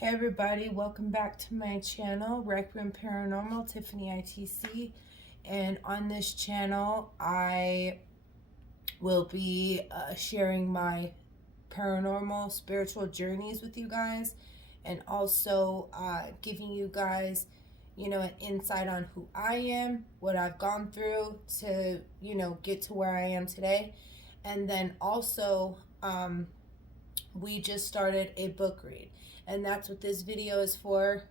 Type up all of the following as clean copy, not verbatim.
Hey everybody, welcome back to my channel, Requiem Paranormal, Tiffany ITC. And on this channel, I will be sharing my paranormal spiritual journeys with you guys, and also giving you guys, an insight on who I am, what I've gone through to, get to where I am today. And then also, we just started a book read, and that's what this video is for.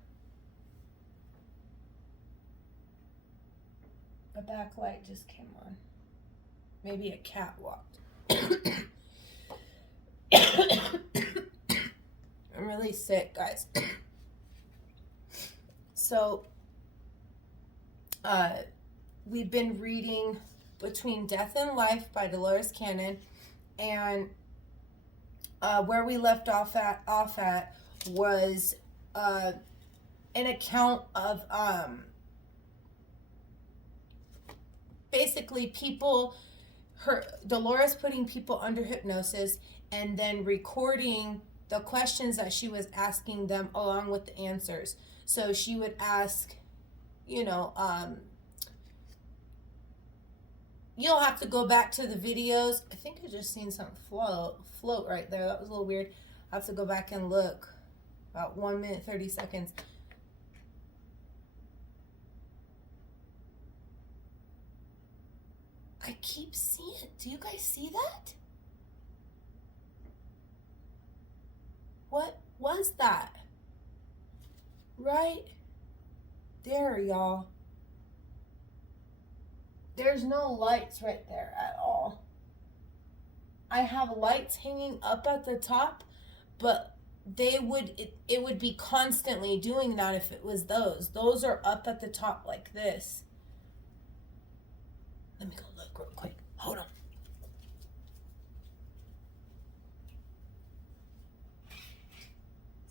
A backlight just came on. Maybe a cat walked. I'm really sick, guys. So, we've been reading Between Death and Life by Dolores Cannon, and where we left off at was an account of basically Dolores putting people under hypnosis and then recording the questions that she was asking them along with the answers. So she would ask, you'll have to go back to the videos. I think I just seen something float right there. That was a little weird. I have to go back and look. About 1 minute, 30 seconds. I keep seeing it. Do you guys see that? What was that? Right there, y'all. There's no lights right there at all. I have lights hanging up at the top, but it would be constantly doing that if it was those. Those are up at the top like this. Let me go look real quick. Hold on.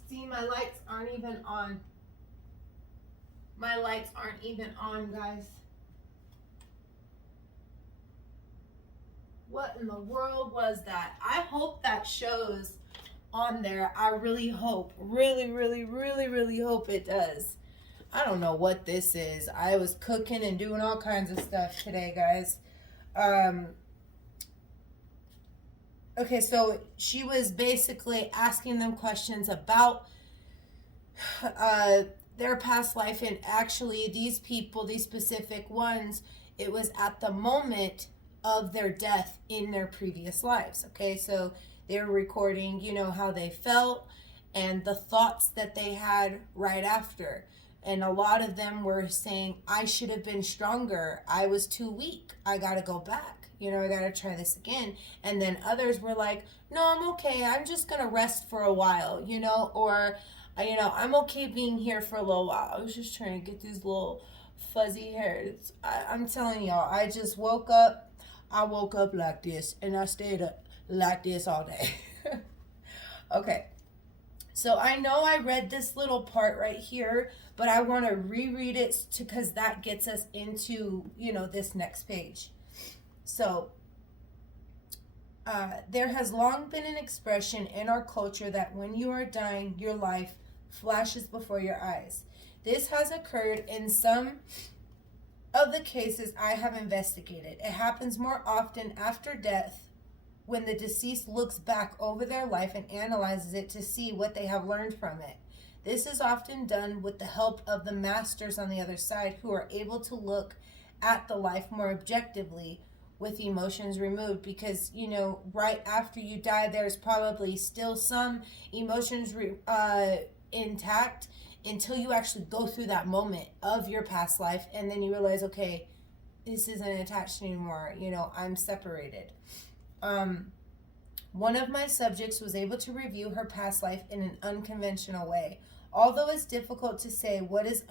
See, my lights aren't even on. My lights aren't even on, guys. What in the world was that? I hope that shows on there. I really hope. Really, really, really, really hope it does. I don't know what this is. I was cooking and doing all kinds of stuff today, guys. Okay, so she was basically asking them questions about their past life, and actually these people, these specific ones, it was at the moment of their death in their previous lives. Okay, so they were recording, how they felt and the thoughts that they had right after. And a lot of them were saying, I should have been stronger. I was too weak. I got to go back. I got to try this again. And then others were like, no, I'm okay. I'm just going to rest for a while, or, I'm okay being here for a little while. I was just trying to get these little fuzzy hairs. I'm telling y'all, I just woke up. I woke up like this, and I stayed up like this all day. Okay. So I know I read this little part right here, but I want to reread it because that gets us into, this next page. So, there has long been an expression in our culture that when you are dying, your life flashes before your eyes. This has occurred in some of the cases I have investigated. It happens more often after death, when the deceased looks back over their life and analyzes it to see what they have learned from it. This is often done with the help of the masters on the other side, who are able to look at the life more objectively with emotions removed, because, right after you die, there's probably still some emotions intact until you actually go through that moment of your past life, and then you realize, okay, this isn't attached anymore, I'm separated. One of my subjects was able to review her past life in an unconventional way. Although it's difficult to say what is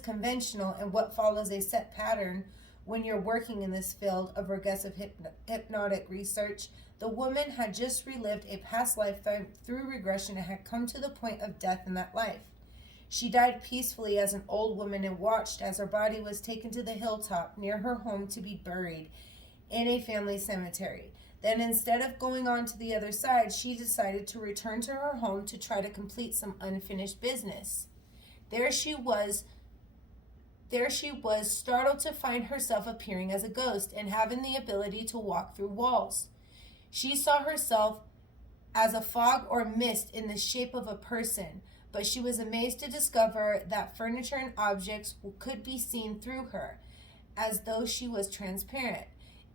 conventional and what follows a set pattern when you're working in this field of regressive hypnotic research, the woman had just relived a past lifetime through regression and had come to the point of death in that life. She died peacefully as an old woman and watched as her body was taken to the hilltop near her home to be buried in a family cemetery. Then instead of going on to the other side, she decided to return to her home to try to complete some unfinished business. There she was startled to find herself appearing as a ghost and having the ability to walk through walls. She saw herself as a fog or mist in the shape of a person, but she was amazed to discover that furniture and objects could be seen through her, as though she was transparent.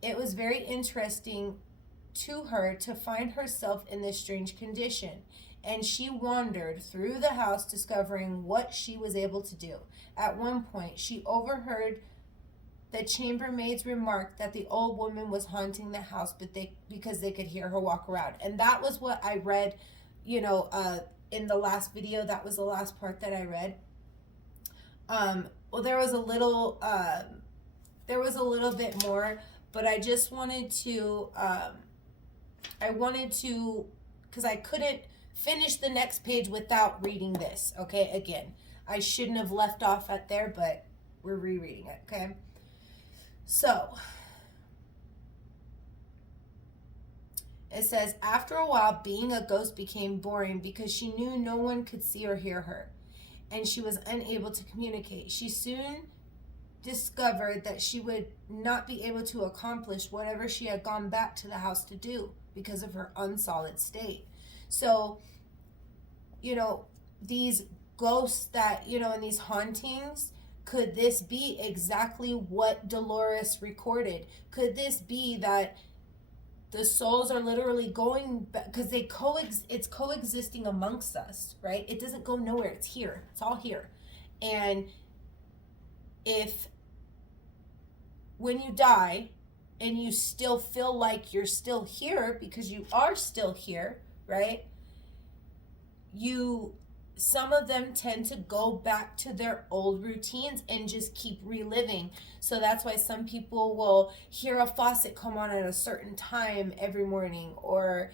It was very interesting to her to find herself in this strange condition, and she wandered through the house discovering what she was able to do. At one point, she overheard the chambermaids remark that the old woman was haunting the house because they could hear her walk around. And that was what I read, in the last video. That was the last part that I read. Well, there was a little bit more, but I just wanted to, because I couldn't finish the next page without reading this, okay? Again, I shouldn't have left off at there, but we're rereading it, okay? So, it says, after a while, being a ghost became boring because she knew no one could see or hear her, and she was unable to communicate. She soon discovered that she would not be able to accomplish whatever she had gone back to the house to do because of her unsolid state. So, these ghosts that, and these hauntings, could this be exactly what Dolores recorded? Could this be that the souls are literally going back, because it's coexisting amongst us, right? It doesn't go nowhere. It's here. It's all here. And if when you die and you still feel like you're still here, because you are still here, right? Some of them tend to go back to their old routines and just keep reliving. So that's why some people will hear a faucet come on at a certain time every morning, or,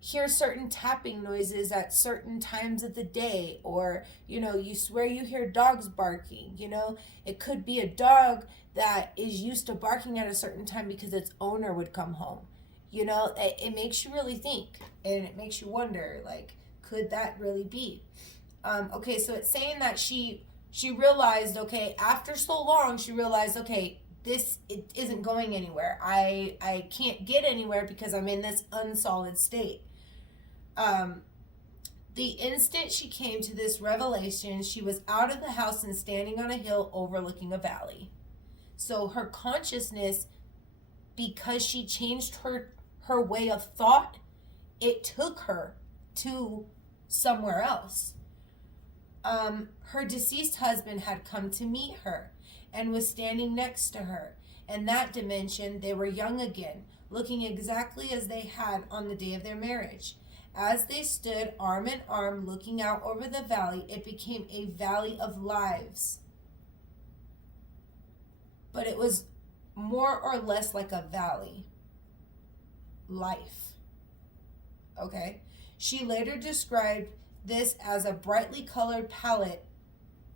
hear certain tapping noises at certain times of the day, or, you swear you hear dogs barking. It could be a dog that is used to barking at a certain time because its owner would come home. It makes you really think, and it makes you wonder, like, could that really be? Okay, so it's saying that she realized, okay, after so long, she realized, okay, it isn't going anywhere. I can't get anywhere because I'm in this unsolid state. The instant she came to this revelation, she was out of the house and standing on a hill overlooking a valley. So her consciousness, because she changed her way of thought, it took her to somewhere else. Her deceased husband had come to meet her and was standing next to her. In that dimension, they were young again, looking exactly as they had on the day of their marriage. As they stood arm in arm looking out over the valley, it became a valley of lives. But it was more or less like a valley. Life. Okay? She later described this as a brightly colored palette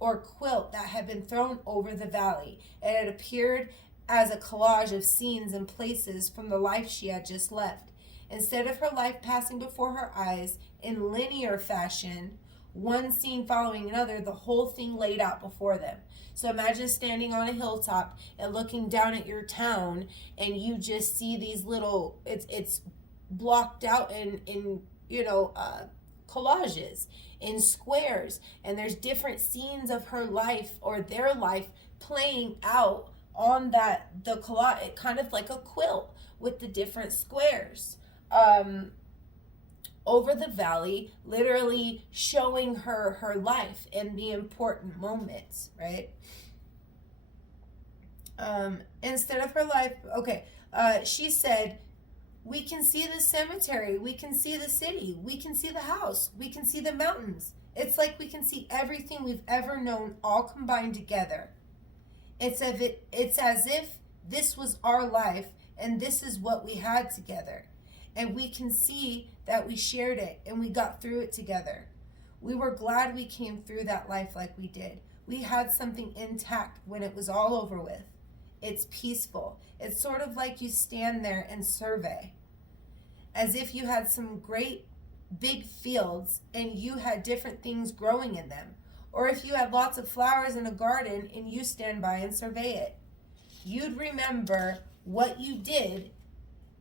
or quilt that had been thrown over the valley. It had appeared as a collage of scenes and places from the life she had just left. Instead of her life passing before her eyes in linear fashion, one scene following another, the whole thing laid out before them. So imagine standing on a hilltop and looking down at your town, and you just see these little, it's blocked out in collages, in squares, and there's different scenes of her life or their life playing out on the collage, kind of like a quilt with the different squares. Over the valley, literally showing her life and the important moments, right? Instead of her life, she said, we can see the cemetery, we can see the city, we can see the house, we can see the mountains. It's like we can see everything we've ever known all combined together. It's as if this was our life and this is what we had together. And we can see that we shared it and we got through it together. We were glad we came through that life like we did. We had something intact when it was all over with. It's peaceful. It's sort of like you stand there and survey, as if you had some great big fields and you had different things growing in them. Or if you had lots of flowers in a garden and you stand by and survey it. You'd remember what you did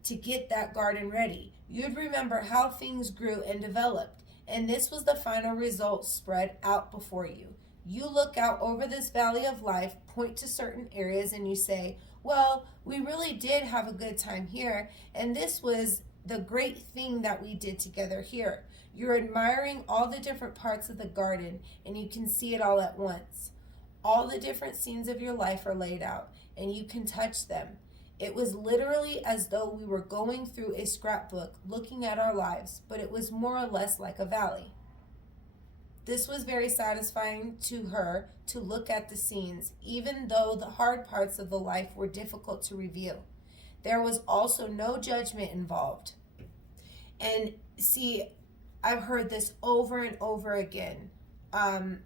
to get that garden ready. You'd remember how things grew and developed. And this was the final result spread out before you. You look out over this valley of life, point to certain areas, and you say, well, we really did have a good time here, and this was the great thing that we did together here. You're admiring all the different parts of the garden, and you can see it all at once. All the different scenes of your life are laid out, and you can touch them. It was literally as though we were going through a scrapbook looking at our lives, but it was more or less like a valley. This was very satisfying to her to look at the scenes, even though the hard parts of the life were difficult to review. There was also no judgment involved. And see, I've heard this over and over again. And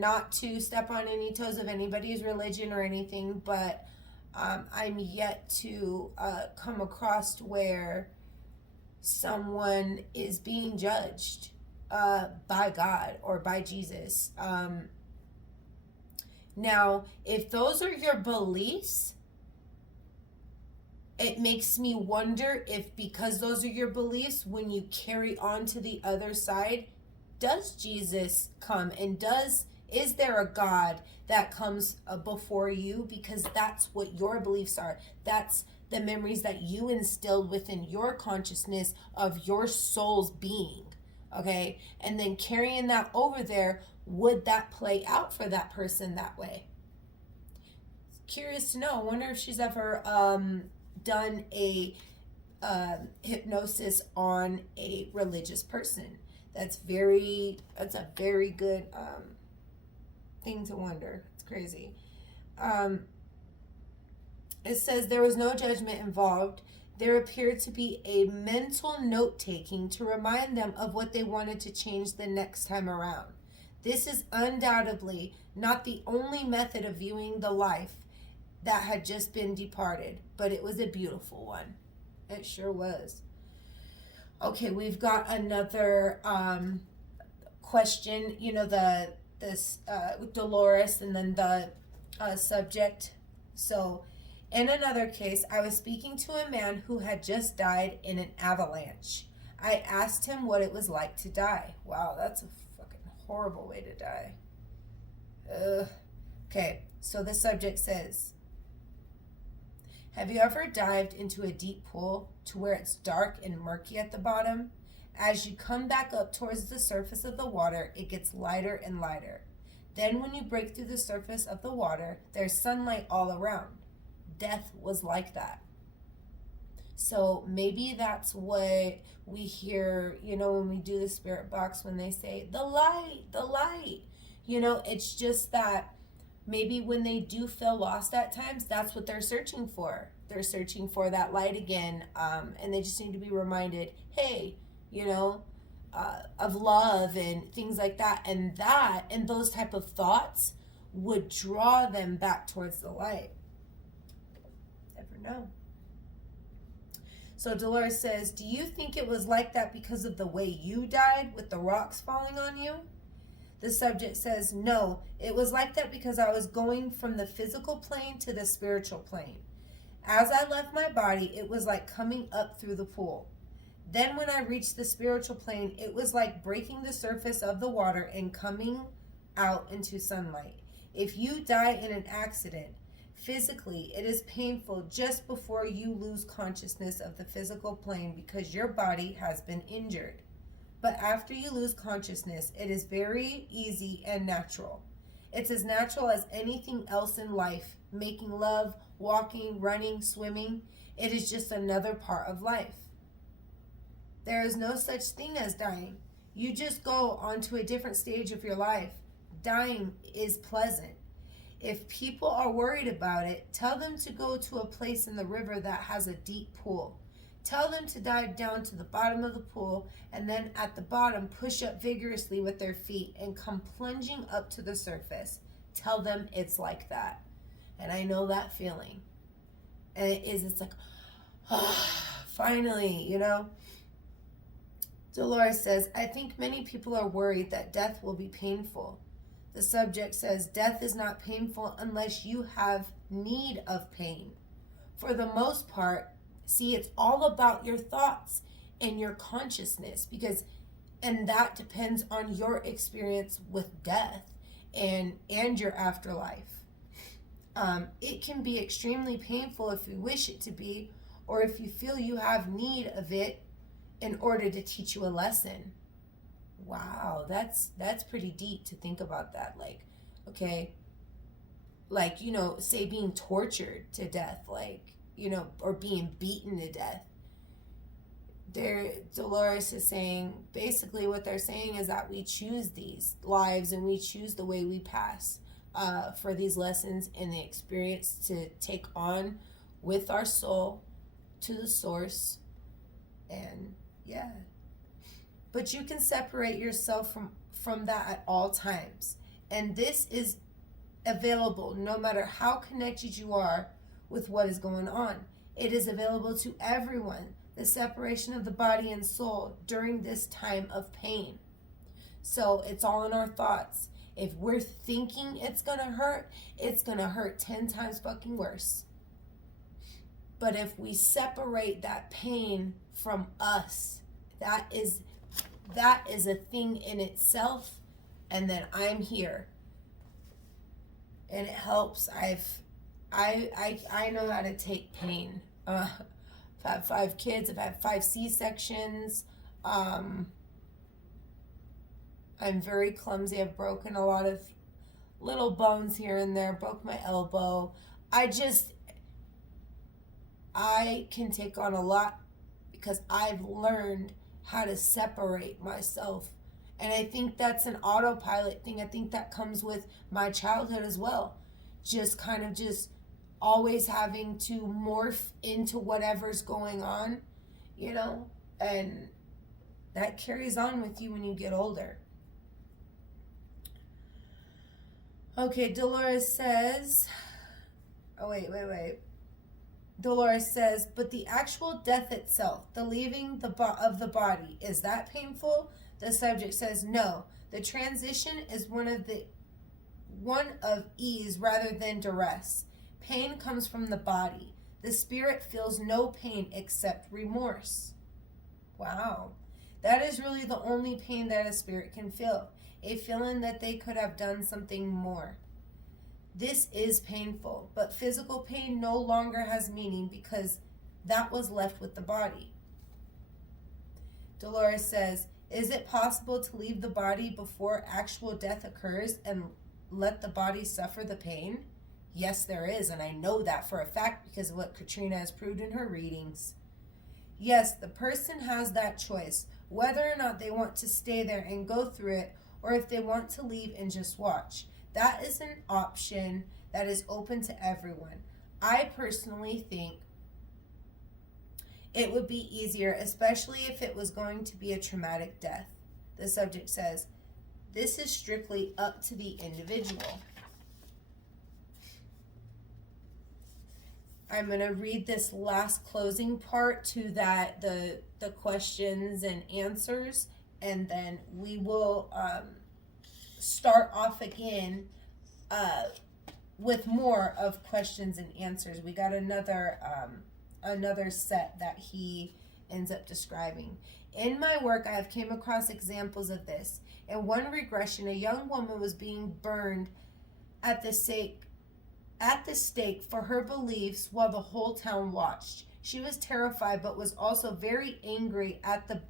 not to step on any toes of anybody's religion or anything, but I'm yet to come across where someone is being judged by God or by Jesus. Now, if those are your beliefs, it makes me wonder if, because those are your beliefs, when you carry on to the other side, does Jesus come, and is there a God that comes before you? Because that's what your beliefs are. That's the memories that you instilled within your consciousness of your soul's being. Okay, and then carrying that over there, would that play out for that person that way? Curious to know. I wonder if she's ever done a hypnosis on a religious person. That's a very good thing to wonder. It's crazy. It says there was no judgment involved. There appeared to be a mental note-taking to remind them of what they wanted to change the next time around. This is undoubtedly not the only method of viewing the life that had just been departed, but it was a beautiful one. It sure was. Okay, we've got another question. This Dolores and then the subject. So, in another case, I was speaking to a man who had just died in an avalanche. I asked him what it was like to die. Wow, that's a fucking horrible way to die. Okay, so the subject says, have you ever dived into a deep pool to where it's dark and murky at the bottom? As you come back up towards the surface of the water, it gets lighter and lighter. Then when you break through the surface of the water, there's sunlight all around. Death was like that. So maybe that's what we hear, when we do the spirit box, when they say, the light, the light. It's just that maybe when they do feel lost at times, that's what they're searching for. They're searching for that light again. And they just need to be reminded, hey, of love and things like that. And those type of thoughts would draw them back towards the light. Never know. So Dolores says, do you think it was like that because of the way you died with the rocks falling on you? The subject says, no, it was like that because I was going from the physical plane to the spiritual plane. As I left my body, it was like coming up through the pool. Then when I reached the spiritual plane, it was like breaking the surface of the water and coming out into sunlight. If you die in an accident, physically, it is painful just before you lose consciousness of the physical plane because your body has been injured. But after you lose consciousness, it is very easy and natural. It's as natural as anything else in life, making love, walking, running, swimming. It is just another part of life. There is no such thing as dying. You just go on to a different stage of your life. Dying is pleasant. If people are worried about it, tell them to go to a place in the river that has a deep pool. Tell them to dive down to the bottom of the pool and then at the bottom push up vigorously with their feet and come plunging up to the surface. Tell them it's like that. And I know that feeling. And it's like, finally, you know? Dolores says, I think many people are worried that death will be painful. The subject says, death is not painful unless you have need of pain. For the most part, see, it's all about your thoughts and your consciousness, and that depends on your experience with death and your afterlife. It can be extremely painful if you wish it to be, or if you feel you have need of it in order to teach you a lesson. Wow, that's pretty deep to think about that. Like, okay, like, you know, say being tortured to death, like, you know, or being beaten to death. Dolores is saying, basically what they're saying is that we choose these lives and we choose the way we pass for these lessons and the experience to take on with our soul to the source. And yeah, but you can separate yourself from that at all times, and this is available no matter how connected you are with what is going on. It is available to everyone, the separation of the body and soul during this time of pain. So it's all in our thoughts. If we're thinking it's gonna hurt 10 times fucking worse. But if we separate that pain from us, that is a thing in itself. And then I'm here, and it helps. I know how to take pain. I've had 5 kids. I've had 5 C-sections. I'm very clumsy. I've broken a lot of little bones here and there. Broke my elbow. I can take on a lot because I've learned how to separate myself. And I think that's an autopilot thing. I think that comes with my childhood as well. Just kind of always having to morph into whatever's going on, you know? And that carries on with you when you get older. Okay, Dolores says, Dolores says, but the actual death itself, the leaving of the body, is that painful? The subject says, no. The transition is one of ease rather than duress. Pain comes from the body. The spirit feels no pain except remorse. Wow. That is really the only pain that a spirit can feel. A feeling that they could have done something more. This is painful, but physical pain no longer has meaning because that was left with the body. Dolores says, is it possible to leave the body before actual death occurs and let the body suffer the pain? Yes, there is, and I know that for a fact because of what Katrina has proved in her readings. Yes, the person has that choice, whether or not they want to stay there and go through it, or if they want to leave and just watch. That is an option that is open to everyone. I personally think it would be easier, especially if it was going to be a traumatic death. The subject says, this is strictly up to the individual. I'm going to read this last closing part to that, the questions and answers, and then we will start off again with more of questions and answers. We got another set that he ends up describing. In my work, I have came across examples of this. In one regression, a young woman was being burned at the stake for her beliefs while the whole town watched. She was terrified but was also very angry at the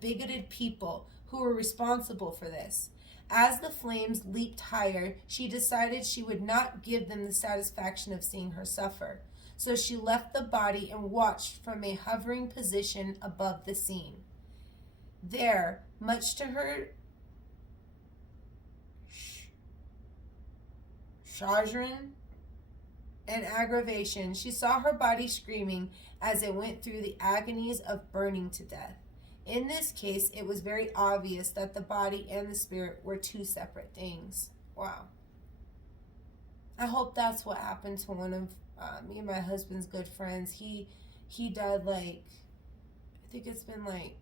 bigoted people who were responsible for this. As the flames leaped higher, she decided she would not give them the satisfaction of seeing her suffer. So she left the body and watched from a hovering position above the scene. There, much to her chagrin and aggravation, she saw her body screaming as it went through the agonies of burning to death. In this case, it was very obvious that the body and the spirit were 2 separate things. Wow. I hope that's what happened to one of me and my husband's good friends. He died like, I think it's been like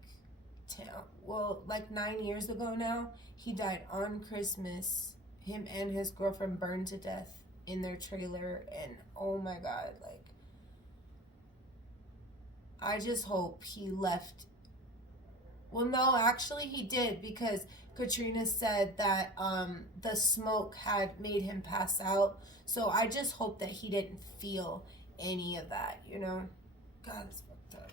10, well, like 9 years ago now. He died on Christmas. Him and his girlfriend burned to death in their trailer, and oh my God, like, I just hope he left. Well, no, actually he did, because Katrina said that the smoke had made him pass out. So I just hope that he didn't feel any of that, you know? God, it's fucked up.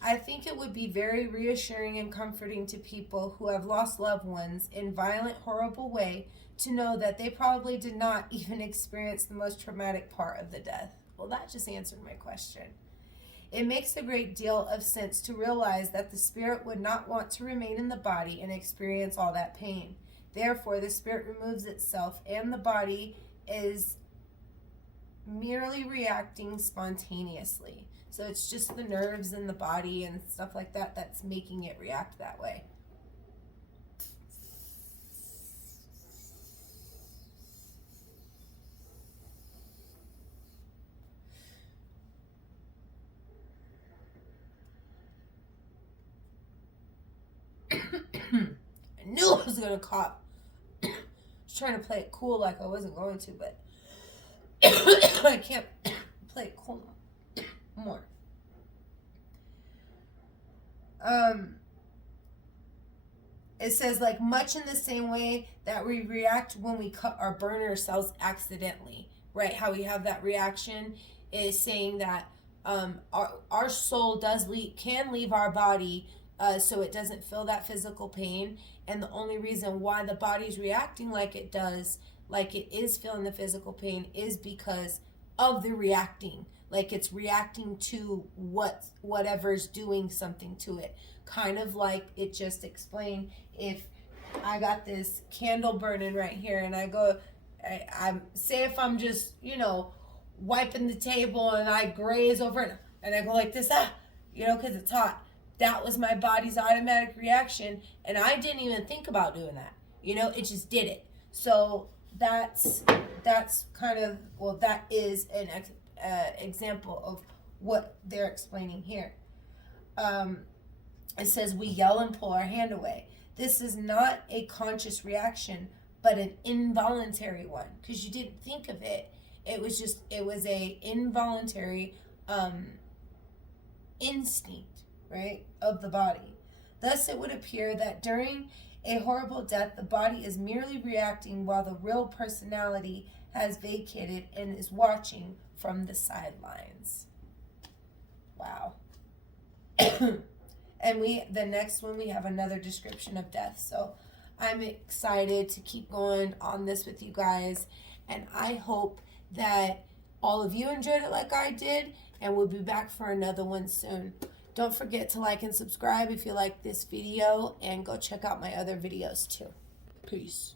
I think it would be very reassuring and comforting to people who have lost loved ones in violent, horrible way to know that they probably did not even experience the most traumatic part of the death. Well, that just answered my question. It makes a great deal of sense to realize that the spirit would not want to remain in the body and experience all that pain. Therefore, the spirit removes itself and the body is merely reacting spontaneously. So it's just the nerves in the body and stuff like that that's making it react that way. I knew I was gonna cough. I was trying to play it cool like I wasn't going to, but I can't play it cool more. It says, like, much in the same way that we react when we cut or burn ourselves accidentally, right? How we have that reaction is saying that our soul can leave our body, so it doesn't feel that physical pain. And the only reason why the body's reacting like it does, like it is feeling the physical pain, is because of the reacting. Like it's reacting to whatever's doing something to it. Kind of like it just explained, if I got this candle burning right here and I go, I say if I'm just, wiping the table and I graze over it and I go like this, because it's hot. That was my body's automatic reaction, and I didn't even think about doing that. It just did it. So that's kind of, well, that is an example of what they're explaining here. It says we yell and pull our hand away. This is not a conscious reaction, but an involuntary one, because you didn't think of it. It was a involuntary instinct, right, of the body. Thus, it would appear that during a horrible death, the body is merely reacting while the real personality has vacated and is watching from the sidelines. Wow. And the next one, we have another description of death. So I'm excited to keep going on this with you guys. And I hope that all of you enjoyed it like I did. And we'll be back for another one soon. Don't forget to like and subscribe if you like this video. And go check out my other videos too. Peace.